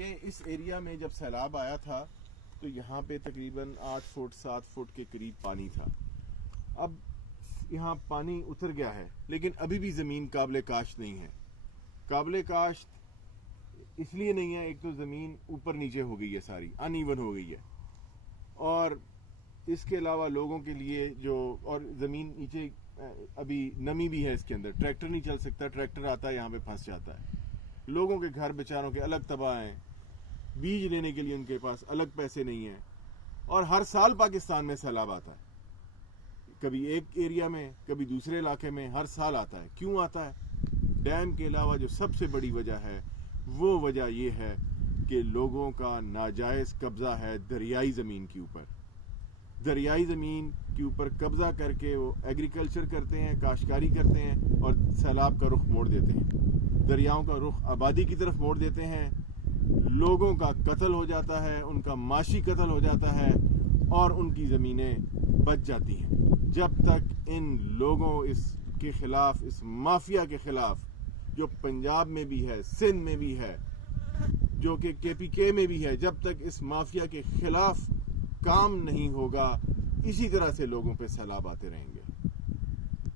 ये इस एरिया में जब सैलाब आया था तो यहाँ पे तकरीबन 8 फुट 7 फुट के करीब पानी था। अब यहाँ पानी उतर गया है, लेकिन अभी भी ज़मीन काबिल काश्त नहीं है। काबिल काश्त इसलिए नहीं है, एक तो ज़मीन ऊपर नीचे हो गई है, सारी अनइवन हो गई है, और इसके अलावा लोगों के लिए जो, और ज़मीन नीचे अभी नमी भी है इसके अंदर, ट्रैक्टर नहीं चल सकता, ट्रैक्टर आता है यहाँ पे फंस जाता है। लोगों के घर बेचारों के अलग तबाह हैं, बीज लेने के लिए उनके पास अलग पैसे नहीं हैं, और हर साल पाकिस्तान में सैलाब आता है, कभी एक एरिया में कभी दूसरे इलाके में, हर साल आता है। क्यों आता है? डैम के अलावा जो सबसे बड़ी वजह है वो वजह ये है कि लोगों का नाजायज़ कब्ज़ा है दरियाई ज़मीन के ऊपर। दरियाई ज़मीन के ऊपर कब्ज़ा करके वो एग्रीकल्चर करते हैं, काश्तकारी करते हैं, और सैलाब का रुख मोड़ देते हैं, दरियाओं का रुख आबादी की तरफ मोड़ देते हैं। लोगों का कत्ल हो जाता है, उनका माशी कत्ल हो जाता है, और उनकी ज़मीनें बच जाती हैं। जब तक इन लोगों इसके ख़िलाफ़, इस माफिया के ख़िलाफ़, जो पंजाब में भी है, सिंध में भी है, जो कि KPK में भी है, जब तक इस माफिया के ख़िलाफ़ काम नहीं होगा, इसी तरह से लोगों पे सैलाब आते रहेंगे।